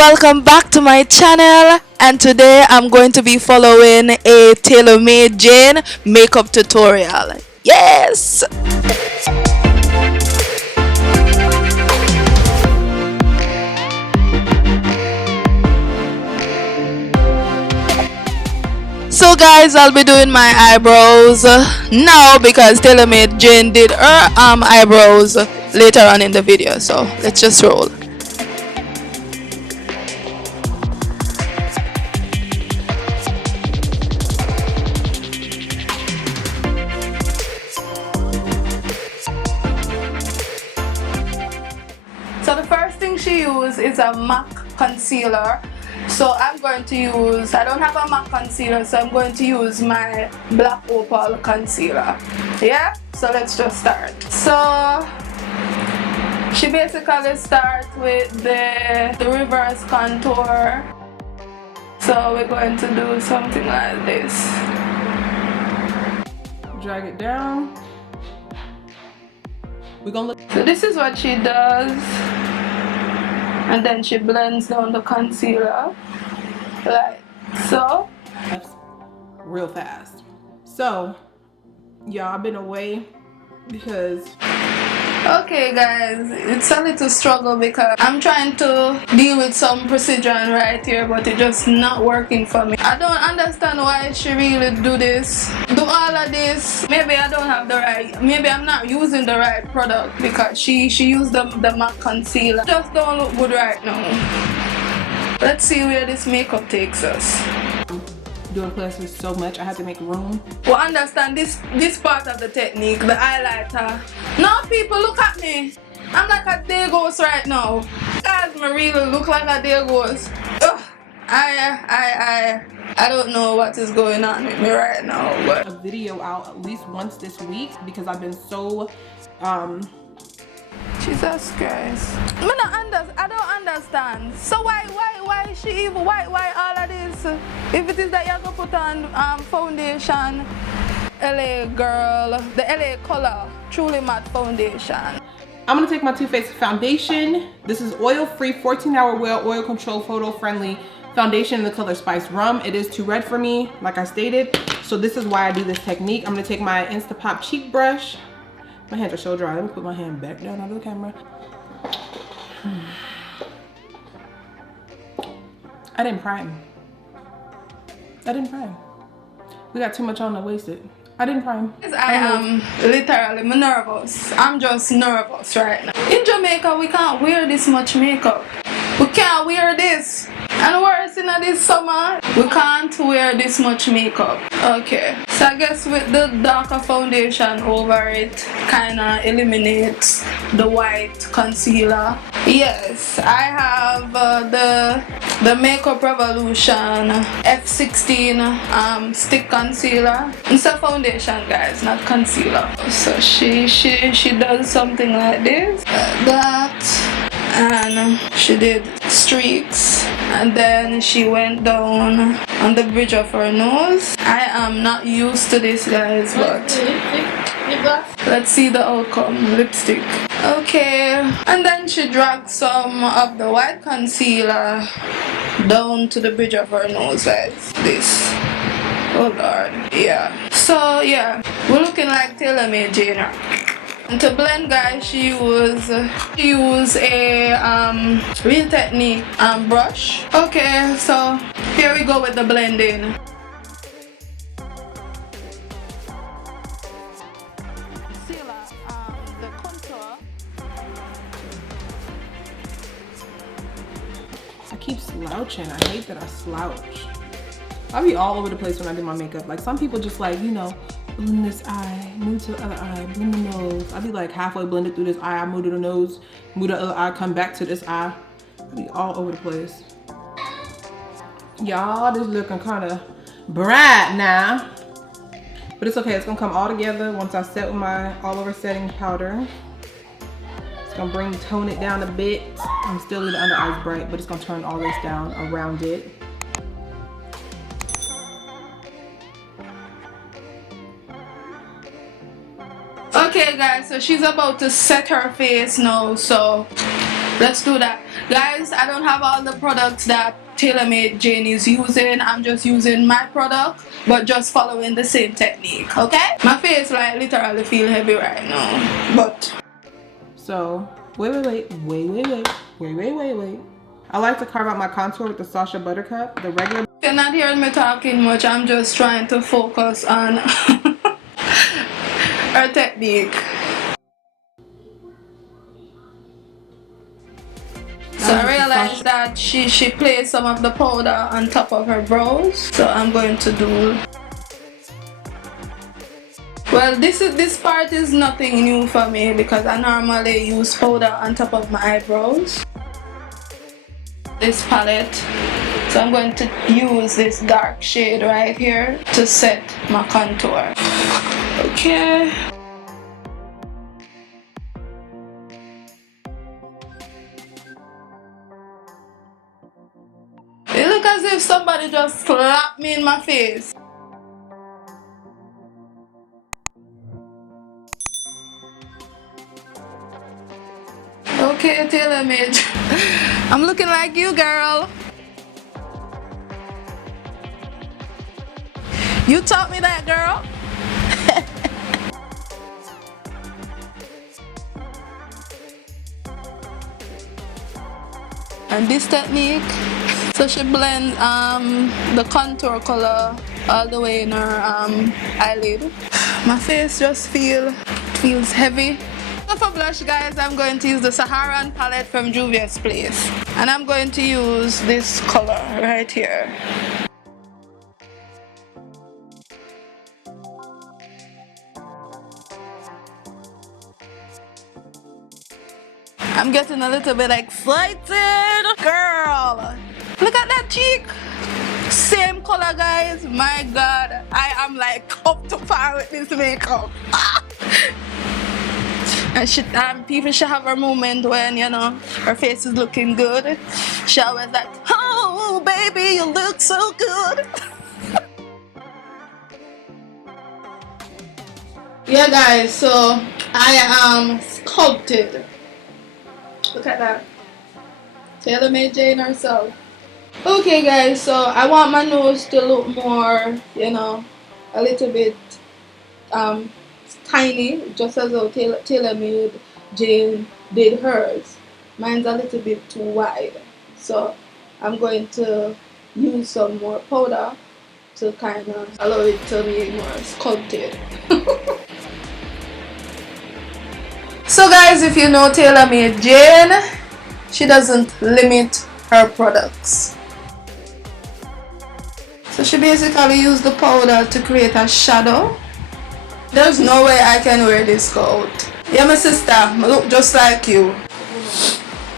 welcome back to my channel, and today I'm going to be following a Tailor Made Jane makeup tutorial. Yes! So guys, I'll be doing my eyebrows now because Tailor Made Jane did her eyebrows later on in the video, so let's just roll. So the first thing she used is a MAC concealer. So I'm going to use, I don't have a MAC concealer, so I'm going to use my Black Opal concealer. Yeah, so let's just start. So she basically starts with the reverse contour. So we're going to do something like this. Drag it down. We're gonna look. So this is what she does. And then she blends down the concealer like so. That's real fast. So y'all, I've been away because okay guys, it's a little struggle because I'm trying to deal with some precision right here, but it's just not working for me. I don't understand why she really do all of this. Maybe I don't have the right, maybe I'm not using the right product because she used the MAC concealer. Just don't look good right now. Let's see where this makeup takes us. doing classes so much, I had to make room. Well, understand this part of the technique, the highlighter. No, people, look at me. I'm like a day ghost right now. Guys, me really look like a day ghost. Ugh. I don't know what is going on with me right now, but a video out at least once this week because I've been so Jesus Christ. I don't understand. So why she even why all of this? If it is that you're gonna put on foundation, LA girl, the LA color, truly matte foundation. I'm gonna take my Too Faced foundation. This is oil-free, 14-hour well oil control, photo-friendly foundation in the color Spice Rum. It is too red for me, like I stated. So this is why I do this technique. I'm gonna take my Instapop cheek brush. My hands are so dry. Let me put my hand back down under the camera. I didn't prime. We got too much on to waste it. I didn't prime. I am literally nervous. I'm just nervous right now. In Jamaica, we can't wear this much makeup. We can't wear this. And worse, in this summer, we can't wear this much makeup. Okay, so I guess with the darker foundation over it, kinda eliminates the white concealer. Yes, I have the Makeup Revolution F16 stick concealer. It's a foundation, guys, not concealer. So she does something like this, and she did streaks, and then she went down on the bridge of her nose. I am not used to this, guys, but let's see the outcome. Lipstick. Okay, and then she dragged some of the white concealer down to the bridge of her nose like this. Oh lord, yeah. So yeah, we're looking like Tailor Made Jane. To blend, guys, she used a Real Technique brush. Okay, so here we go with the blending. The contour. I keep slouching. I hate that I slouch. I be all over the place when I do my makeup. Like some people just like, you know, blend this eye, move to the other eye, blend the nose. I be like halfway blended through this eye, I move to the nose, move to the other eye, come back to this eye. I be all over the place. Y'all, this looking kind of bright now. But it's okay, it's gonna come all together once I set with my all over setting powder. It's gonna tone it down a bit. I'm still leaving the under eyes bright, but it's gonna turn all this down around it. Okay guys, so she's about to set her face now, so Let's do that. Guys, I don't have all the products that Tailor Made Jane is using. I'm just using my product, but just following the same technique, okay? My face like literally feel heavy right now, but... So, wait. I like to carve out my contour with the Sasha Buttercup, the regular. You're not hearing me talking much. I'm just trying to focus on her technique. So I realized that she placed some of the powder on top of her brows. So I'm going to do... Well, this part is nothing new for me because I normally use powder on top of my eyebrows. This palette. So I'm going to use this dark shade right here to set my contour. Okay. It looks as if somebody just slapped me in my face. Okay, Tailor Made. I'm looking like you, girl. You taught me that, girl. And this technique, so she blends the contour color all the way in her eyelid. My face just feels heavy. So for blush, guys, I'm going to use the Saharan palette from Juvia's Place, and I'm going to use this color right here. I'm getting a little bit excited. Girl, look at that cheek. Same color, guys. My God, I am like up to par with this makeup. And people should have a moment when, you know, her face is looking good. She always like, oh, baby, you look so good. Yeah, guys, so I am sculpted. Look at that. Tailor Made Jane herself. Okay, guys, so I want my nose to look more, you know, a little bit tiny, just as though Tailor Made Jane did hers. Mine's a little bit too wide. So I'm going to use some more powder to kind of allow it to be more sculpted. So guys, if you know Tailor Made Jane, she doesn't limit her products. So she basically used the powder to create a shadow. There's no way I can wear this coat. Yeah, my sister, I look just like you.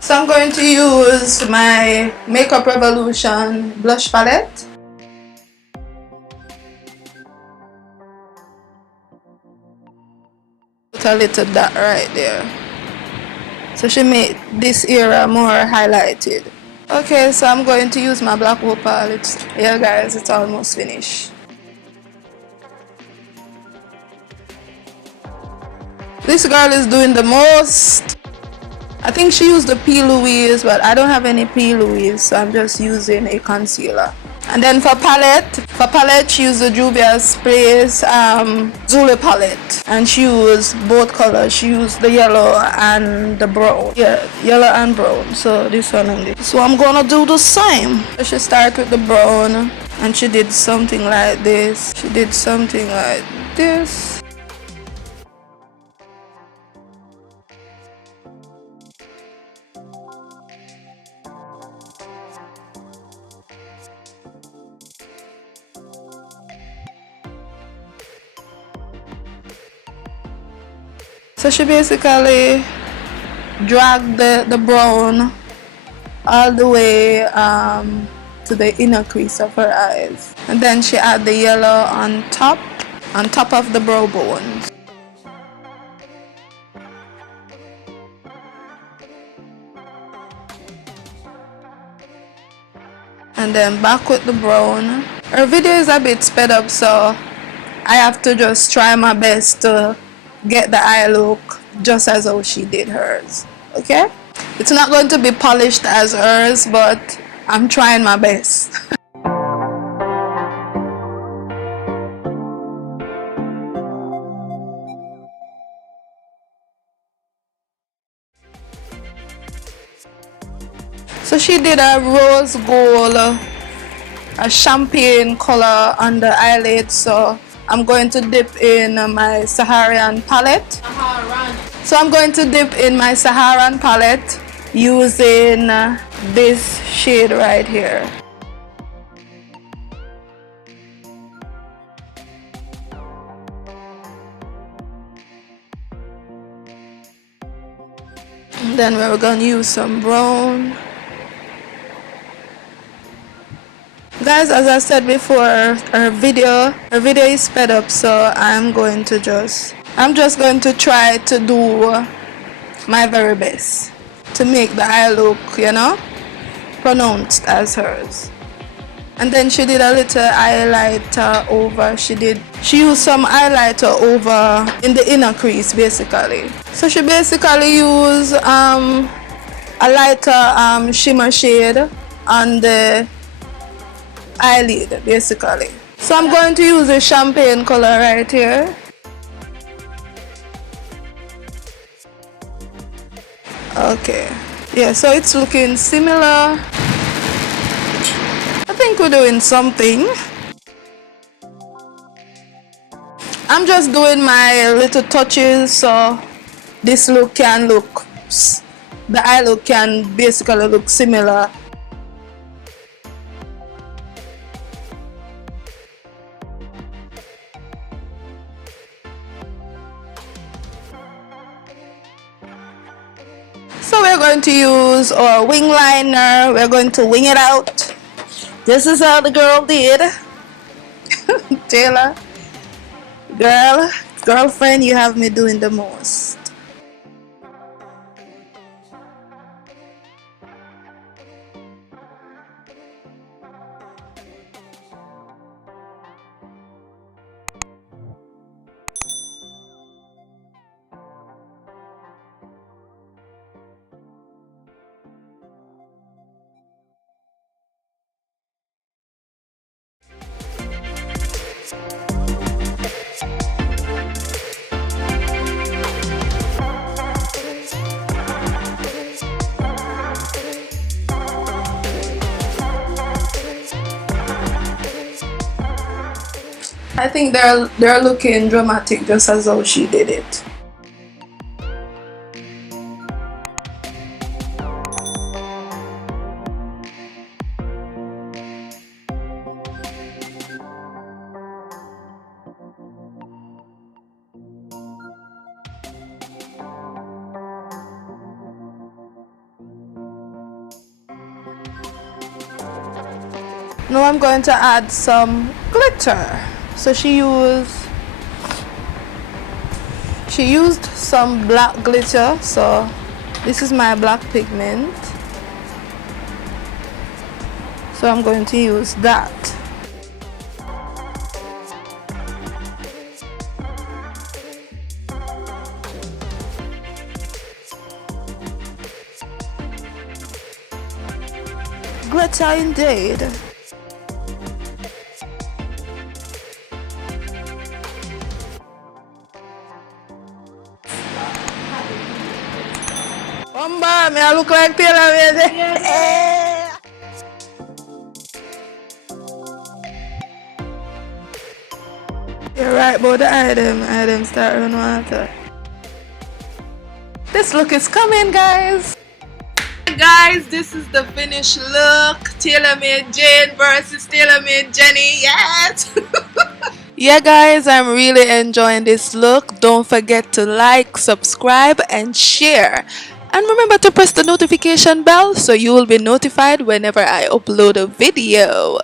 So I'm going to use my Makeup Revolution blush palette. Put a little dot right there. So she made this area more highlighted. Okay, so I'm going to use my black opal. Yeah guys, it's almost finished. This girl is doing the most. I think she used the P. Louise, but I don't have any P. Louise, so I'm just using a concealer. And then for palette, she used the Juvia's Place Zulu palette, and she used both colors. She used the yellow and the brown. Yeah, yellow and brown. So this one and this. So I'm gonna do the same. She started with the brown, and she did something like this. She did something like this. So she basically dragged the brown all the way to the inner crease of her eyes. And then she added the yellow on top of the brow bones. And then back with the brown. Her video is a bit sped up, so I have to just try my best to get the eye look just as how she did hers. Okay? It's not going to be polished as hers, but I'm trying my best. So she did a rose gold, a champagne color on the eyelid, so I'm going to dip in my Saharan palette. So I'm going to dip in my Saharan palette using this shade right here. And then we're going to use some brown. Guys, as I said before, our video is sped up, so I'm just going to try to do my very best to make the eye look, you know, pronounced as hers. And then she did a little highlighter over. She used some highlighter over in the inner crease, basically. So she basically used a lighter shimmer shade on the eyelid, basically. So I'm going to use a champagne color right here. Okay, yeah, so it's looking similar. I think we're doing something. I'm just doing my little touches so this look can look, the eye look can basically look similar. So we're going to use our wing liner. We're going to wing it out. This is how the girl did. Taylor, girlfriend, you have me doing the most. I think they're looking dramatic just as how she did it. Now I'm going to add some glitter. So she used some black glitter, so this is my black pigment, so I'm going to use that. Glitter indeed. Bomba, me I look like Tailor Made. Yeah. You're right about the item start running water. This look is coming, guys. Guys, this is the finished look. Tailor Made Jane versus Tailor Made Jenny. Yes. Yeah, guys, I'm really enjoying this look. Don't forget to like, subscribe, and share. And remember to press the notification bell so you will be notified whenever I upload a video.